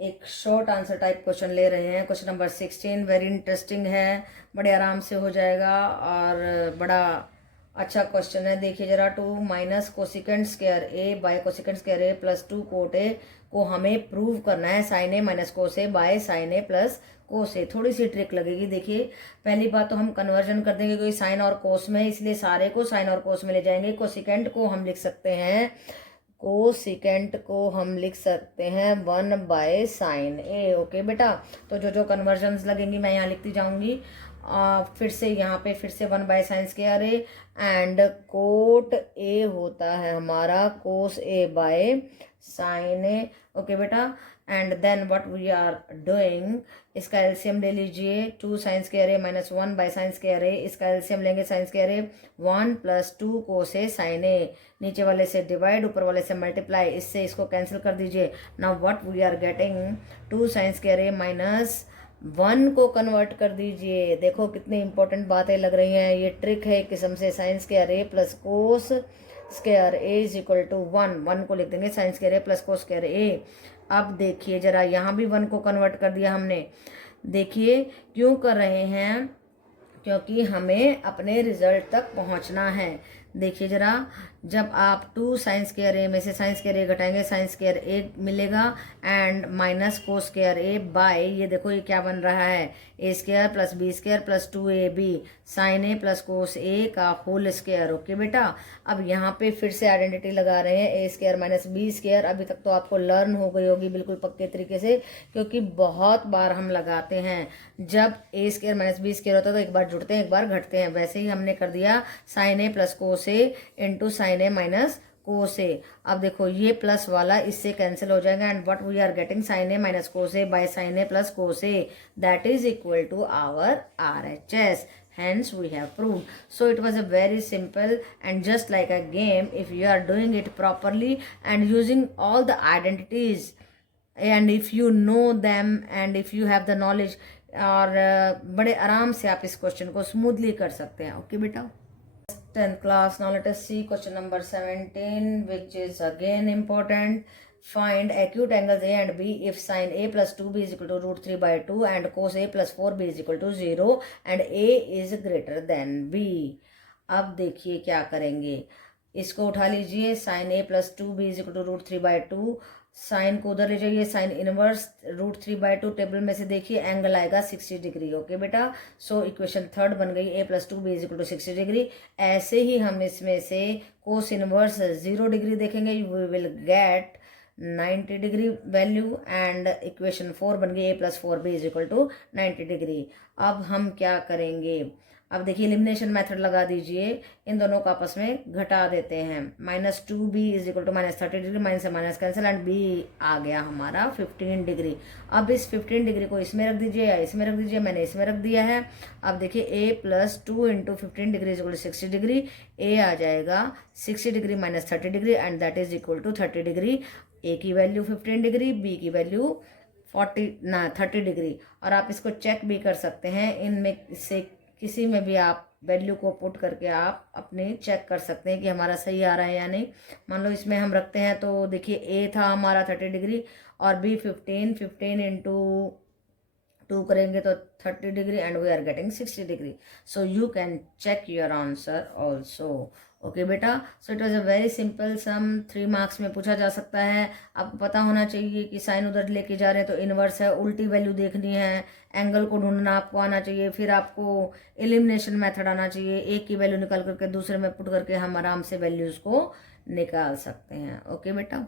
एक short answer type question ले रहे हैं। क्वेश्चन नंबर 16 वेरी इंटरेस्टिंग है, बड़े आराम से हो जाएगा और बड़ा अच्छा क्वेश्चन है। देखिए जरा, 2 minus cosecant square a by cosecant square A plus 2 cot a को हमें प्रूव करना है sine A minus cos A by sine A plus cos a. थोड़ी सी ट्रिक लगेगी। देखिए पहली बात तो हम कन्वर्जन कर देंगे, क्योंकि साइन और कोस में, इसलिए सारे को साइन और कोस में ले जाएंगे। कोसिकेंट को हम लिख सकते हैं, कोसिकेंट को हम लिख सकते हैं 1 बाय साइन ए। ओके बेटा, तो जो जो कन्वर्जन्स लगेंगी मैं यहाँ लिखती जाऊंगी। फिर से यहाँ पे फिर से 1 by sine square a and cot a होता है हमारा cos A by sine a. Okay बेटा, and then what we are doing, इसका एलसीएम ले लीजिए। 2 sine square A minus 1 by sine square a, इसका एलसीएम लेंगे sine square a 1 plus 2 cos a sine a. नीचे वाले से डिवाइड, ऊपर वाले से मल्टीप्लाई, इससे इसको कैंसिल कर दीजिए। Now what we are getting, 2 sine square A minus 1 को कन्वर्ट कर दीजिए। देखो कितनी इंपॉर्टेंट बातें लग रही हैं, ये ट्रिक है एक किस्म से। Sine square A plus cos square A is equal to 1 को लिख देंगे sine square A plus cos square A. अब देखिए जरा, यहाँ भी 1 को कन्वर्ट कर दिया हमने। देखिए क्यों कर रहे हैं, क्योंकि हमें अपने रिजल्ट तक पहुंचना है। देखिए जरा, जब आप 2 साइन स्क्वायर ए में से साइन स्क्वायर ए घटाएंगे, साइन स्क्वायर ए मिलेगा and minus cos square a by, ये देखो ये क्या बन रहा है, a square plus b square plus 2ab sine A plus cos a का होल स्क्वायर। ओके बेटा, अब यहाँ पे फिर से आइडेंटिटी लगा रहे हैं, ए स्क्वायर माइनस बी स्क्वायर। अभी तक तो आपको लर्न हो गई होगी बिल्कुल पक्के तरीके से, क्योंकि बहुत बार हम लगाते हैं। जब ए स्क्वायर माइनस बी स्क्वायर होता है तो एक बार जुड़ते हैं एक बार घटते हैं, वैसे ही हमने कर दिया sine A plus cos A into sine A minus cos A. अब देखो ये प्लस वाला इससे कैंसिल हो जाएगा and what we are getting, sine A minus cos A by sine A plus cos A, that is equal to our RHS. Hence we have proved. So it was a very simple and just like a game, if you are doing it properly and using all the identities and if you know them and if you have the knowledge, और बड़े आराम से आप इस question को smoothly कर सकते हैं। ओके बेटा, 10th class. Now let us see question number 17, which is again important. Find acute angles A and B if sin A plus 2B is equal to root 3 by 2 and cos A plus 4B is equal to 0 and A is greater than B. अब देखिए क्या करेंगे, इसको उठा लीजिए, sine A plus 2b is equal to root 3 by 2, sine को उधर ले जाइए, sine inverse root 3 by 2, table में से देखिए एंगल आएगा 60 डिग्री। ओके बेटा, सो इक्वेशन 3 बन गई, a plus 2b is equal to 60 degree. ऐसे ही हम इसमें से कोस इनवर्स 0 डिग्री देखेंगे, we will get 90 degree value and equation 4 बन गई, a plus 4b is equal to 90 degree. अब हम क्या करेंगे, अब देखिए एलिमिनेशन मेथड लगा दीजिए, इन दोनों को आपस में घटा देते हैं। Minus 2b is equal to minus 30 degree, minus से माइनस कैंसिल एंड b आ गया हमारा 15 डिग्री। अब इस 15 डिग्री को इसमें रख दीजिए या इसमें रख दीजिए, मैंने इसमें रख दिया है। अब देखिए a plus 2 into 15 degree is equal to 60 degree, a आ जाएगा 60 degree minus 30 degree and that is equal to 30 degree. a की वैल्यू 15 डिग्री, b की वैल्यू 30 डिग्री। और आप इसको चेक भी कर सकते हैं, इनमें से किसी में भी आप वैल्यू को पुट करके आप अपने चेक कर सकते हैं कि हमारा सही आ रहा है या नहीं। मान लो इसमें हम रखते हैं तो देखिए a था हमारा 30 डिग्री और b 15 इंटू 2 करेंगे तो 30 degree and we are getting 60 degree. So you can check your answer also. Okay बेटा, so it was a very simple sum, 3 marks में पूछा जा सकता है। आपको पता होना चाहिए कि साइन उधर लेके जा रहे हैं तो इनवर्स है, उल्टी वैल्यू देखनी है, एंगल को ढूंढना आपको आना चाहिए, फिर आपको एलिमिनेशन मेथड आना चाहिए, एक की वैल्यू निकाल करके दूसरे में पुट करके हम आराम से वैल्यूज को निकाल सकते हैं। ओके बेटा,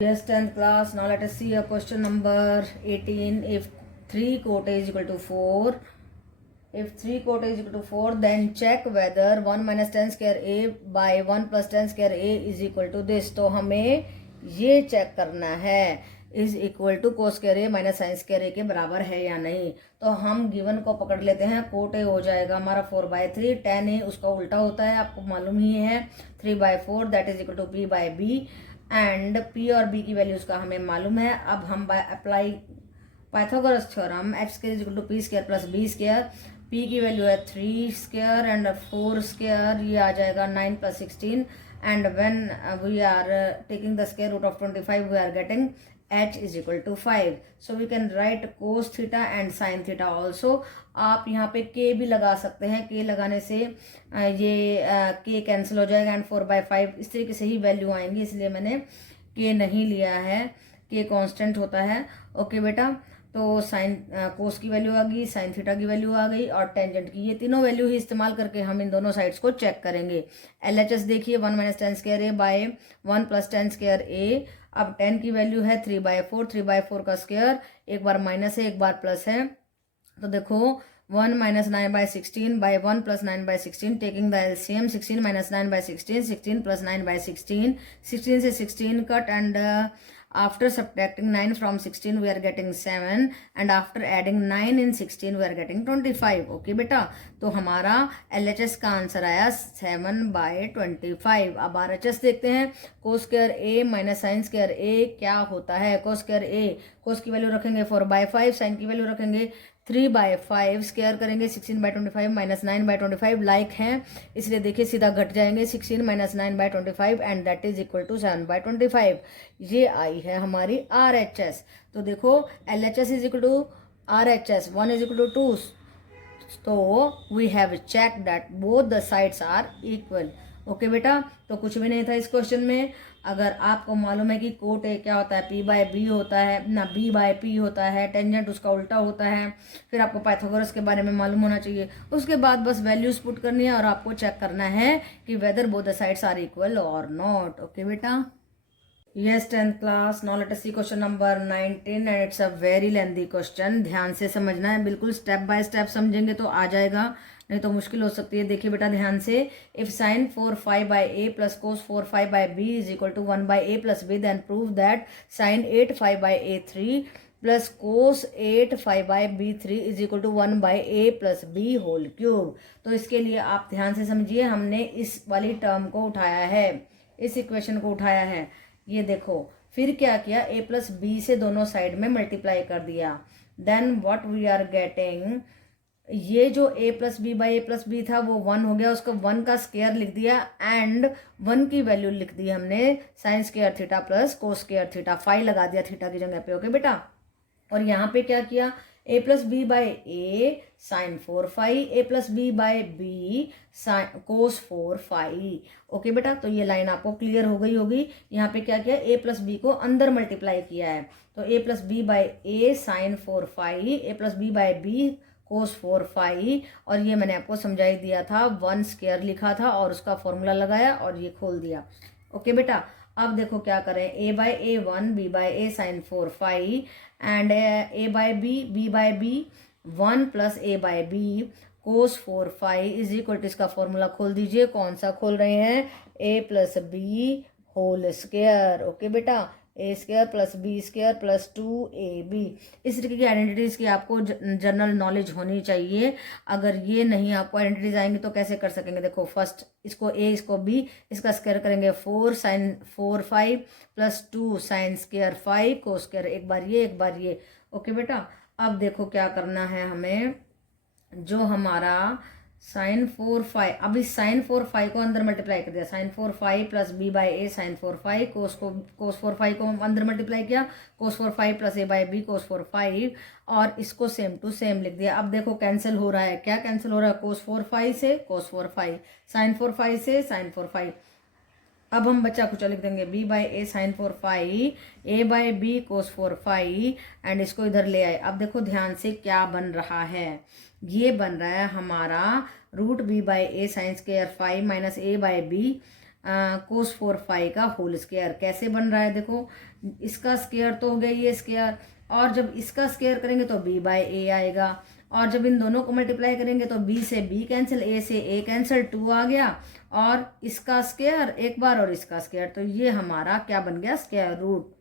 yes 10th class. Now let us see a question number 18. If 3 quota is equal to 4, if 3 quota is equal to 4, then check whether 1 minus 10 square a by 1 plus 10 square a is equal to this. तो हमें ये check करना है is equal to cos square A minus sine square a के बराबर है या नहीं। तो हम गिवन को पकड़ लेते हैं, कोट ए हो जाएगा हमारा 4/3, tan ए उसका उल्टा होता है, आपको मालूम ही है 3/4 that is equal to p by b and p और b की वैल्यूज का हमें मालूम है। अब हम by apply Pythagoras theorem x square is equal to p square plus b square, p की वैल्यू है 3 स्क्वायर एंड 4 स्क्वायर, ये आ जाएगा 9 plus 16 and when we are taking the square root of 25 we are getting h is equal to 5. So we can write cos theta and sin theta also. आप यहाँ पे k भी लगा सकते हैं, k लगाने से ये k कैंसिल हो जाएगा एंड 4/5 इस तरीके से ही वैल्यू आएंगी, इसलिए मैंने k नहीं लिया है, k कांस्टेंट होता है। ओके बेटा, तो साइन कोस की वैल्यू आ गई, साइन थीटा की वैल्यू आ गई और टेंजेंट की, ये तीनों वैल्यू ही इस्तेमाल करके हम इन दोनों साइड्स को चेक करेंगे। LHS देखिए 1 - tan square a by 1 + tan square a। अब 10 की वैल्यू है 3/4, 3/4 का स्क्वायर, एक बार माइनस है एक बार प्लस है, तो देखो 1 - 9/16 by 1 + 9/16, टेकिंग द LCM 16 - 9/16, 16 + 9/16, 16 से 16 cut and after subtracting 9 from 16 we are getting 7 and after adding 9 in 16 we are getting 25। Okay बेटा, तो हमारा LHS का आंसर आया 7/25। अब RHS देखते हैं, cos square a minus sine square a क्या होता है। कोस स्क्वायर a, कोस की वैल्यू रखेंगे 4/5, साइन की वैल्यू रखेंगे 3/5, स्क्वायर करेंगे 16/25 माइनस 9/25 लाइक है, इसलिए देखिए सीधा घट जाएंगे 16 - 9/25 and that is equal to 7/25। ये आई है हमारी RHS। तो देखो LHS is equal to RHS, 1 is equal to 2, तो we have check that both the sides are equal. Okay बेटा, तो कुछ भी नहीं था इस क्वेश्चन में। अगर आपको मालूम है कि कोट ए क्या होता है, P/B होता है ना, B/P होता है, टेंजेंट उसका उल्टा होता है, फिर आपको पाइथागोरस के बारे में मालूम होना चाहिए। उसके बाद बस वैल्यूज पुट करनी है और आपको चेक करना है कि whether both the sides are equal और नॉट। ओके बेटा, yes 10th class, now let us see question number 19 and it's a very lengthy question. ध्यान से समझना है, बिल्कुल स्टेप बाय स्टेप समझेंगे तो आ जाएगा, नहीं तो मुश्किल हो सकती है। देखिए बेटा ध्यान से, if sin 4/5/a plus cos 4/5/b is equal to 1/a plus b, then prove that sin 8/5/a3 plus cos 8/5/b3 is equal to 1/a plus b whole cube. तो इसके लिए आप ध्यान से समझिए, हमने इस वाली टर्म को उठाया है, इस इक्वेशन को उठाया है, ये देखो, फिर क्या किया, a प्लस b से दोनों साइड में मल्टीप्लाई कर दिया, then what we are getting, ये जो a plus B by A plus B था वो 1 हो गया, उसको 1 का स्क्वायर लिख दिया एंड 1 की वैल्यू लिख दी हमने sign square theta plus cos square theta, 5 लगा दिया थीटा की जगह पे। ओके बेटा, और यहाँ पे क्या किया, a plus B by A sine 4/5, a plus B by B cos 4/5। Okay बेटा, तो ये लाइन आपको क्लियर हो गई होगी। यहाँ पे क्या किया, a प्लस बी को अंदर मल्टीप्लाई किया है, तो a plus B by A sine 4/5, a plus B by B cos 4/5, और ये मैंने आपको समझाई दिया था, 1 स्क्वायर लिखा था और उसका फॉर्मूला लगाया और ये खोल दिया। ओके बेटा, अब देखो क्या करें, a by a 1, b by A sine 4/5 and a by b, b by b 1 plus a by B cos 4/5 is equal to, इसका फॉर्मूला खोल दीजिए। कौन सा खोल रहे हैं, a plus b whole square. Okay बेटा, a square plus b square plus 2ab। इस तरीके की आइडेंटिटीज की आपको जनरल नॉलेज होनी चाहिए। अगर ये नहीं आपको आइडेंटिटीज आएंगी तो कैसे कर सकेंगे। देखो फर्स्ट इसको a इसको b, इसका स्क्वायर करेंगे 4 साइन 4/5 प्लस 2 साइन स्क्वायर 5 को स्क्वायर, एक बार ये एक बार ये। ओके बेटा, अब देखो क्या करना है हमें, जो हमारा साइन 4/5, अब इस साइन 4/5 को अंदर मल्टीप्लाई कर दिया, sine 4/5 plus B by A sine 4/5, cos 4/5 को अंदर मल्टीप्लाई किया, cos 4/5 plus a by B cos 4/5, और इसको सेम टू सेम लिख दिया। अब देखो कैंसिल हो रहा है, क्या कैंसिल हो रहा है, कोस 4/5 से कोस 4/5, साइन 4/5 से साइन 4/5। अब हम बच्चा कुछ लिख देंगे, b by A sine 4/5, a by B cos 4/5 and इसको इधर ले आए। अब देखो ध्यान से क्या बन रहा है, ये बन रहा है हमारा root b by A sine square 5 minus a by B cos 4/5 का होल स्क्वायर। कैसे बन रहा है, देखो इसका स्क्वायर तो हो गया ये स्क्वायर, और जब इसका स्क्वायर करेंगे तो b बाई ए आएगा, और जब इन दोनों को मल्टीप्लाई करेंगे तो b से b कैंसिल, a से a कैंसिल, 2 आ गया, और इसका स्क्वायर एक बार और इसका स्क्वायर, तो ये हमारा क्या बन गया, स्क्वायर रूट।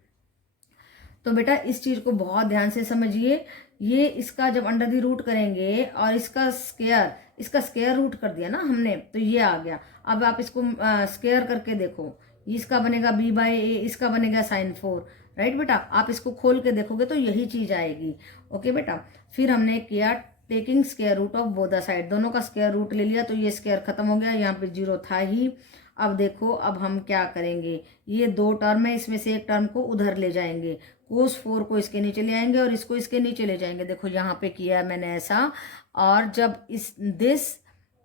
तो बेटा इस चीज को बहुत ध्यान से समझिए, ये इसका जब अंडर दी रूट करेंगे और इसका स्क्वायर रूट कर दिया ना हमने, तो ये आ गया। अब आप इसको स्क्वायर करके देखो, इसका बनेगा b बाई ए, इसका बनेगा साइन 4, राइट बेटा। आप इसको खोल के देखोगे तो यही चीज आएगी। ओके बेटा, फिर हमने किया taking square root of both the side, दोनों का स्क्वायर रूट ले लिया, तो ये स्क्वायर खत्म हो गया, यहाँ पे 0 था ही। अब देखो अब हम क्या करेंगे, ये दो टर्म है, इसमें से एक टर्म को उधर ले जाएंगे, कोस 4 को इसके नीचे ले आएंगे और इसको इसके नीचे ले जाएंगे। देखो यहाँ पे किया है मैंने ऐसा, और जब इस दिस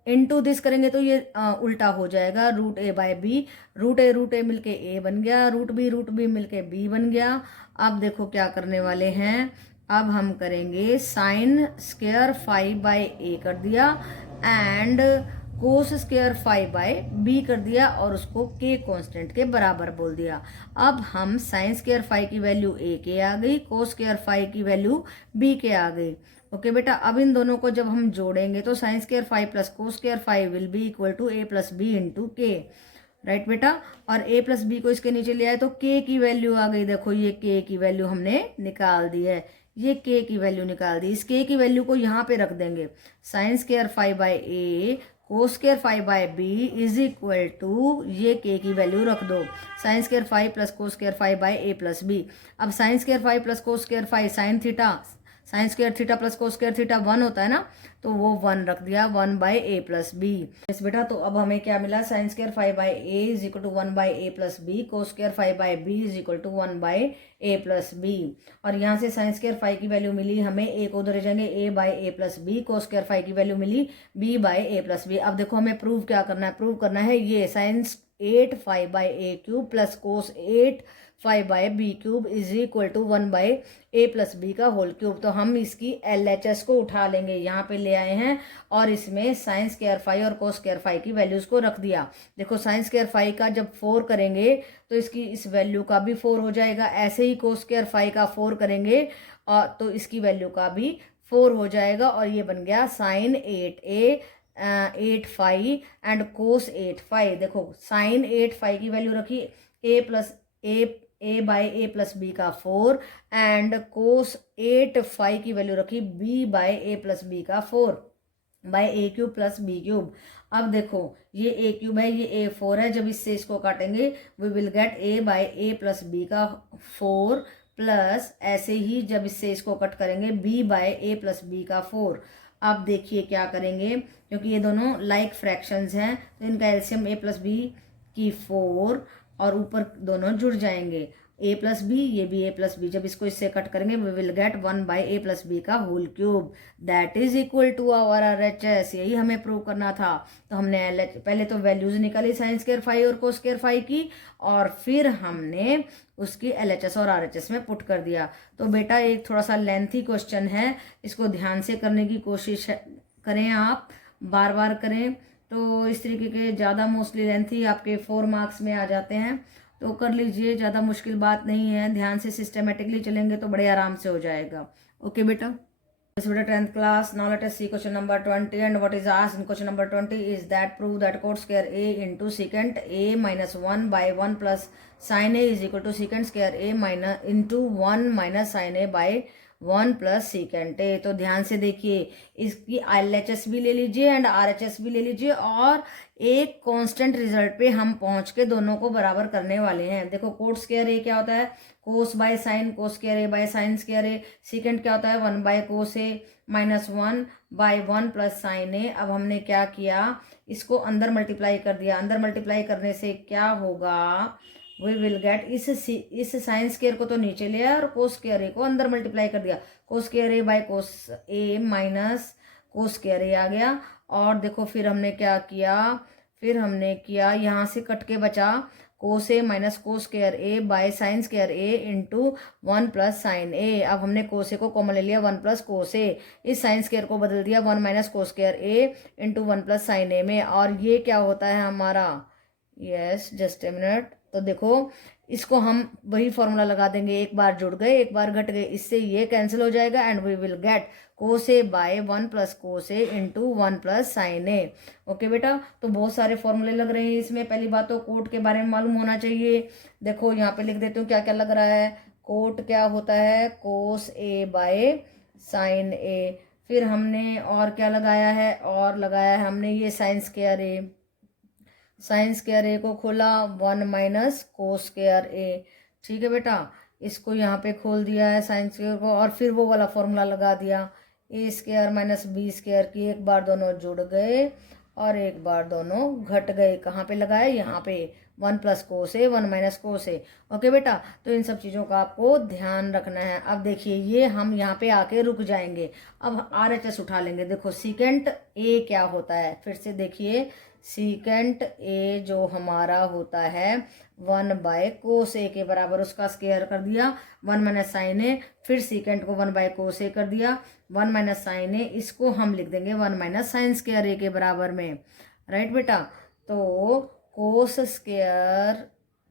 इनटू दिस करेंगे तो ये उल्टा हो जाएगा, रूट ए बाय बी, रूट ए मिलके ए बन गया, रूट बी मिलके बी बन गया। अब देखो क्या करने वाले हैं, अब हम करेंगे साइन स्क्वायर 5 बाय ए कर दिया and cos square 5 by b कर दिया और उसको के कांस्टेंट के बराबर बोल दिया। अब हम साइन स्क्वायर 5 की वैल्यू ए के आ गई, कोस स्क्वायर 5 की वैल्यू बी के आ गई। ओके बेटा, अब इन दोनों को जब हम जोड़ेंगे तो sine square 5 plus cos square 5 will be equal to a plus b into k, right बेटा। और a प्लस बी को इसके नीचे ले आए तो k की वैल्यू आ गई। देखो ये k की वैल्यू हमने निकाल दी है, ये k की वैल्यू निकाल दी। इस k की वैल्यू को यहाँ पे रख देंगे, sine square 5 by a cos square 5 by b is equal to, ये k की वैल्यू रख दो, sine square 5 plus cos square 5 by a plus b. अब sine square 5 plus cos square 5 sine theta, sine square theta plus cos square theta 1 होता है ना, तो वो 1 रख दिया, 1 by a plus b. Yes बेटा, तो अब हमें क्या मिला, sine square 5 by a is equal to 1 by a plus b, cos square 5 by b is equal to 1 by a plus b. और यहाँ से साइन स्क्वायर 5 की वैल्यू मिली हमें, ए को उधर जाएंगे, ए by a plus b, cos square 5 की value milli B bye a plus b. अब देखो हमें प्रूव क्या करना है, प्रूव करना है ये sine 8 5 by a cube plus cos 8 5 by b cube is equal to 1 by a plus b का होल क्यूब। तो हम इसकी LHS को उठा लेंगे, यहाँ पे ले आए हैं और इसमें साइन स्क्वायर 5 और कोस स्क्वायर 5 की वैल्यूज को रख दिया। देखो साइन स्क्वायर 5 का जब 4 करेंगे तो इसकी इस वैल्यू का भी 4 हो जाएगा, ऐसे ही कोस स्क्वायर 5 का 4 करेंगे और तो इसकी वैल्यू का भी 4 हो जाएगा। और ये बन गया साइन 8a 8 5 एंड कोस 8 5। देखो साइन 8 5 की वैल्यू रखी ए बाय ए प्लस बी का 4 एंड कोस 8 5 की वैल्यू रखी B bye a plus b का 4 bye a cube plus B cube. अब देखो ये ए क्यूब है, ये ए 4 है, जब इससे इसको काटेंगे we will get a by a plus b का 4 प्लस ऐसे ही जब इससे इसको कट करेंगे B bye a plus b का 4। अब देखिए क्या करेंगे, क्योंकि ये दोनों लाइक फ्रैक्शंस हैं तो इनका एलसीएम ए प्लस बी की 4 और ऊपर दोनों जुड़ जाएंगे, ए प्लस बी, ये भी ए प्लस बी, जब इसको इससे कट करेंगे we will get 1 by a plus b का whole cube that is equal to our RHS। यही हमें प्रूव करना था। तो हमने पहले तो वैल्यूज निकाली साइन स्क्वायर 5 और कोस स्क्वायर 5 की, और फिर हमने उसकी LHS और RHS में पुट कर दिया। तो बेटा एक थोड़ा सा लेंथी क्वेश्चन है, इसको ध्यान से करने की कोशिश करें, आप बार बार करें तो इस तरीके के ज़्यादा मोस्टली लेंथी आपके 4 मार्क्स में आ जाते हैं, तो कर लीजिए, ज़्यादा मुश्किल बात नहीं है, ध्यान से सिस्टमेटिकली चलेंगे तो बड़े आराम से हो जाएगा। ओके बेटा, this better 10th class. Now let us see question number 20, and what is asked in question number 20 is that prove that cot square a into secant a minus 1 by 1 plus sin a is equal to secant square a minus into 1 minus sin a by 1 plus secant A. तो ध्यान से देखिए, इसकी LHS भी ले लीजिए and RHS भी ले लीजिए और एक कांस्टेंट रिजल्ट पे हम पहुंच के दोनों को बराबर करने वाले हैं। देखो कोट स्क्वायर ए क्या होता है, cos by sine, cos square a by sine square a. Secant क्या होता है, 1 by cos a minus 1 by 1 plus sine a. अब हमने क्या किया, इसको अंदर मल्टीप्लाई कर दिया, अंदर मल्टीप्लाई करने से क्या होगा, वी विल गेट इस साइन स्क्वायर को तो नीचे ले आया और कोस स्क्वायर ए को अंदर मल्टीप्लाई कर दिया, cos square a by cos a minus cos square a आ गया। और देखो फिर हमने क्या किया, फिर हमने किया यहाँ से कट के बचा cos a minus cos square a by sine square a into 1 plus sine a. अब हमने कोस ए को कॉमन ले लिया, 1 प्लस कोस ए, इस साइन स्क्वायर को बदल दिया 1 minus cos square a into 1 plus sine ए में। और ये क्या होता है हमारा, यस जस्ट ए मिनट, तो देखो इसको हम वही फॉर्मूला लगा देंगे, एक बार जुड़ गए एक बार घट गए, इससे ये कैंसिल हो जाएगा and we will get cos A by 1 plus cos A into 1 plus sine a. Okay बेटा, तो बहुत सारे फॉर्मूले लग रहे हैं इसमें। पहली बात तो कोट के बारे में मालूम होना चाहिए। देखो यहाँ पे लिख देती हूँ क्या क्या लग रहा है। कोट क्या होता है, कोस ए बाय साइन ए। फिर हमने और क्या लगाया है, और लगाया है हमने ये साइन स्क्वायर ए, साइन स्क्वायर ए को खोला 1 माइनस कोस स्क्वायर ए। ठीक है बेटा, इसको यहाँ पे खोल दिया है साइन स्क्वायर को, और फिर वो वाला फॉर्मूला लगा दिया, ए स्क्वायर माइनस बी स्क्वायर की, एक बार दोनों जुड़ गए और एक बार दोनों घट गए। कहाँ पे लगाए? यहाँ पे 1 plus cos a 1 minus cos A. Okay बेटा, तो इन सब चीज़ों का आपको ध्यान रखना है। अब देखिए ये हम यहाँ पे आके रुक जाएंगे। अब RHS उठा लेंगे। देखो सीकेंट ए क्या होता है, फिर से देखिए सीकेंट ए जो हमारा होता है 1 बाय कोस ए के बराबर, उसका स्क्वायर कर दिया 1 माइनस साइन ए, फिर सीकेंट को 1 बाय कोस ए कर दिया 1 माइनस साइन ए, इसको हम लिख देंगे 1 माइनस साइन स्क्वायर ए के बराबर में। राइट बेटा, तो कोस स्क्वायर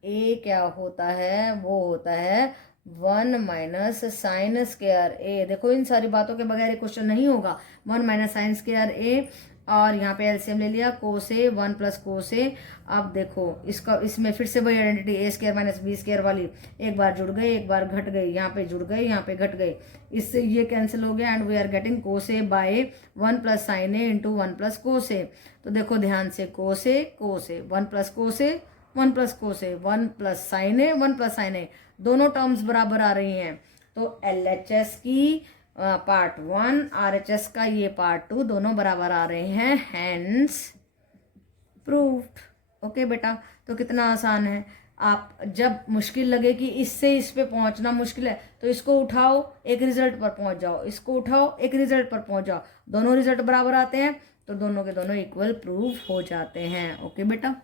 ए क्या होता है? वो होता है 1 माइनस साइन स्क्वायर ए। देखो इन सारी बातों के बगैर ये क्वेश्चन नहीं होगा। 1 माइनस साइन स्क्वायर ए, और यहाँ पे एलसीएम ले लिया कोस ए 1 प्लस कोस ए। अब देखो इसका इसमें फिर से वही आइडेंटिटी ए स्क्वायर माइनस बी स्क्वायर वाली, एक बार जुड़ गई एक बार घट गई, यहाँ पे जुड़ गई यहाँ पे घट गई, इससे ये कैंसिल हो गया and we are getting cos A by 1 plus sine a into 1 plus cos a. तो देखो ध्यान से cos a 1 plus cos a 1 plus cos a 1 plus sine a 1 plus sine a, दोनों टर्म्स बराबर आ रही हैं। तो LHS की पार्ट 1, RHS का ये पार्ट 2, दोनों बराबर आ रहे हैं, हैंस प्रूव्ड। ओके बेटा, तो कितना आसान है। आप जब मुश्किल लगे कि इससे इस पे पहुंचना मुश्किल है, तो इसको उठाओ एक रिजल्ट पर पहुंच जाओ, इसको उठाओ एक रिजल्ट पर पहुंच जाओ, दोनों रिजल्ट बराबर आते हैं तो दोनों के दोनों इक्वल प्रूव हो जाते हैं। ओके बेटा।